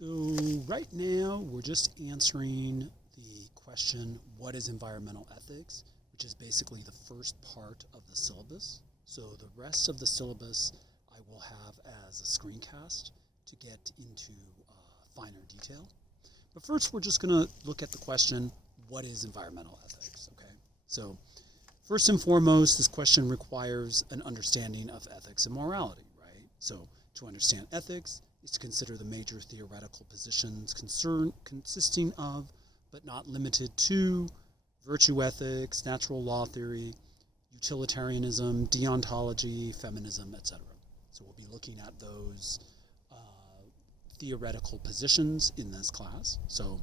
So right now we're just answering the question, what is environmental ethics, which is basically the first part of the syllabus. So the rest of the syllabus I will have as a screencast to get into finer detail. But first we're just going to look at the question, what is environmental ethics? Okay. So first and foremost, this question requires an understanding of ethics and morality, right? So to understand ethics is to consider the major theoretical positions consisting of, but not limited to, virtue ethics, natural law theory, utilitarianism, deontology, feminism, etc. So we'll be looking at those theoretical positions in this class. So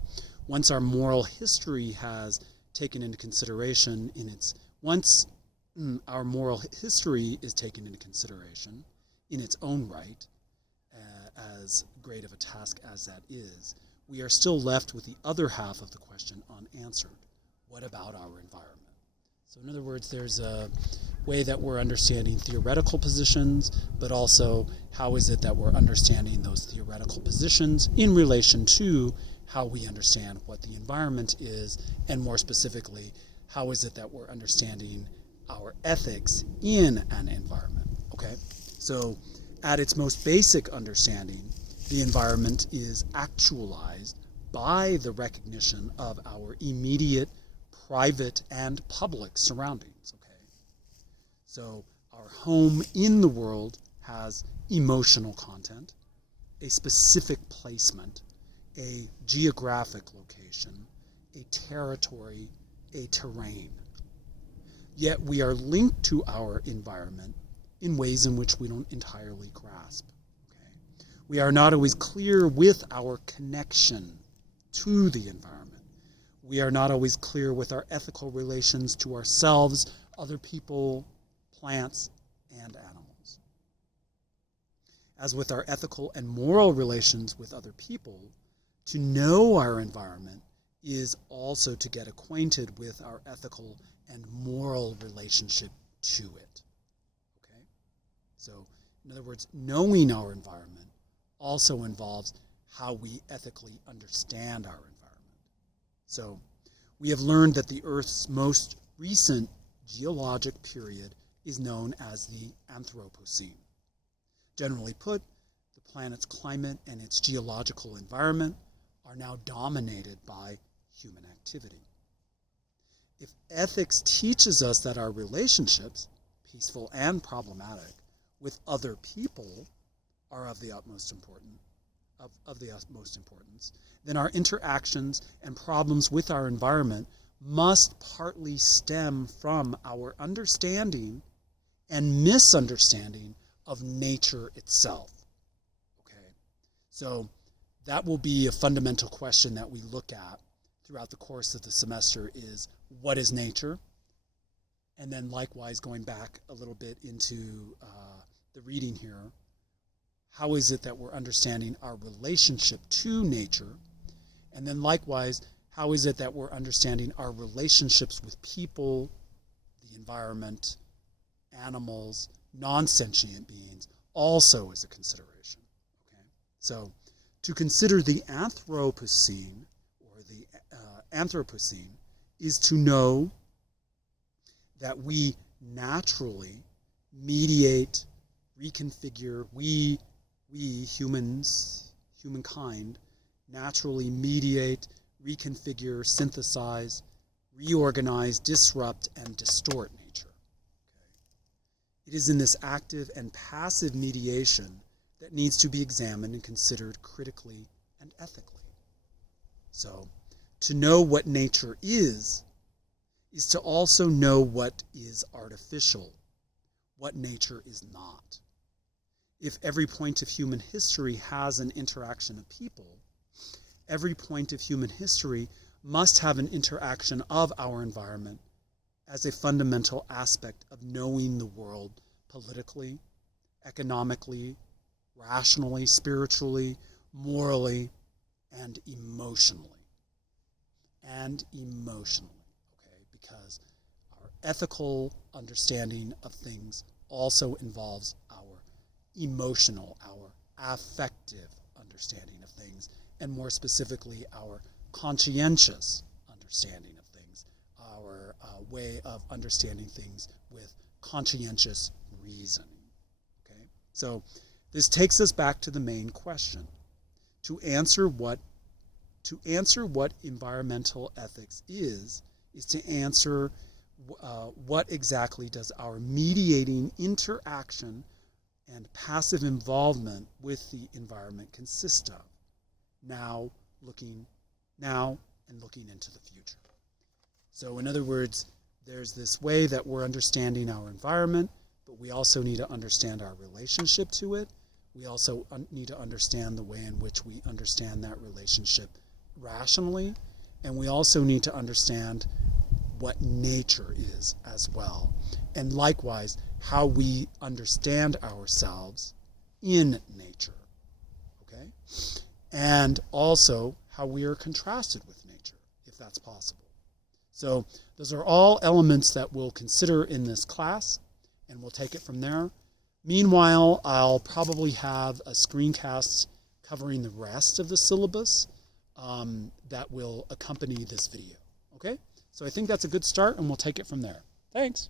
once our moral history has taken into consideration once our moral history is taken into consideration in its own right, as great of a task as that is, we are still left with the other half of the question unanswered. What about our environment? So in other words, there's a way that we're understanding theoretical positions, but also how is it that we're understanding those theoretical positions in relation to how we understand what the environment is, and more specifically, how is it that we're understanding our ethics in an environment, okay? So at its most basic understanding, the environment is actualized by the recognition of our immediate, private, and public surroundings, okay? So our home in the world has emotional content, a specific placement, a geographic location, a territory, a terrain. Yet we are linked to our environment in ways in which we don't entirely grasp. Okay? We are not always clear with our connection to the environment. We are not always clear with our ethical relations to ourselves, other people, plants, and animals. As with our ethical and moral relations with other people, to know our environment is also to get acquainted with our ethical and moral relationship to it. Okay? So, in other words, knowing our environment also involves how we ethically understand our environment. So, we have learned that the Earth's most recent geologic period is known as the Anthropocene. Generally put, the planet's climate and its geological environment are now dominated by human activity. If ethics teaches us that our relationships, peaceful and problematic, with other people are of the utmost importance, then our interactions and problems with our environment must partly stem from our understanding and misunderstanding of nature itself. Okay, so that will be a fundamental question that we look at throughout the course of the semester is, what is nature? And then likewise, going back a little bit into the reading here, how is it that we're understanding our relationship to nature? And then likewise, how is it that we're understanding our relationships with people, the environment, animals, non-sentient beings, also as a consideration. Okay? So to consider the Anthropocene, or the Anthropocene, is to know that we naturally mediate, reconfigure, we humans, humankind, naturally mediate, reconfigure, synthesize, reorganize, disrupt, and distort nature. Okay? It is in this active and passive mediation that needs to be examined and considered critically and ethically. So, to know what nature is to also know what is artificial, what nature is not. If every point of human history has an interaction of people, every point of human history must have an interaction of our environment as a fundamental aspect of knowing the world politically, economically, rationally, spiritually, morally, and emotionally. Okay, because our ethical understanding of things also involves our emotional, our affective understanding of things, and more specifically, our conscientious understanding of things, our way of understanding things with conscientious reasoning. Okay, so this takes us back to the main question. To answer what environmental ethics is to answer what exactly does our mediating interaction and passive involvement with the environment consist of, now and looking into the future. So in other words, there's this way that we're understanding our environment, but we also need to understand our relationship to it. We also need to understand the way in which we understand that relationship rationally, and we also need to understand what nature is as well, and likewise how we understand ourselves in nature, okay? And also how we are contrasted with nature, if that's possible. So those are all elements that we'll consider in this class, and we'll take it from there. Meanwhile, I'll probably have a screencast covering the rest of the syllabus that will accompany this video, okay? So I think that's a good start, and we'll take it from there. Thanks.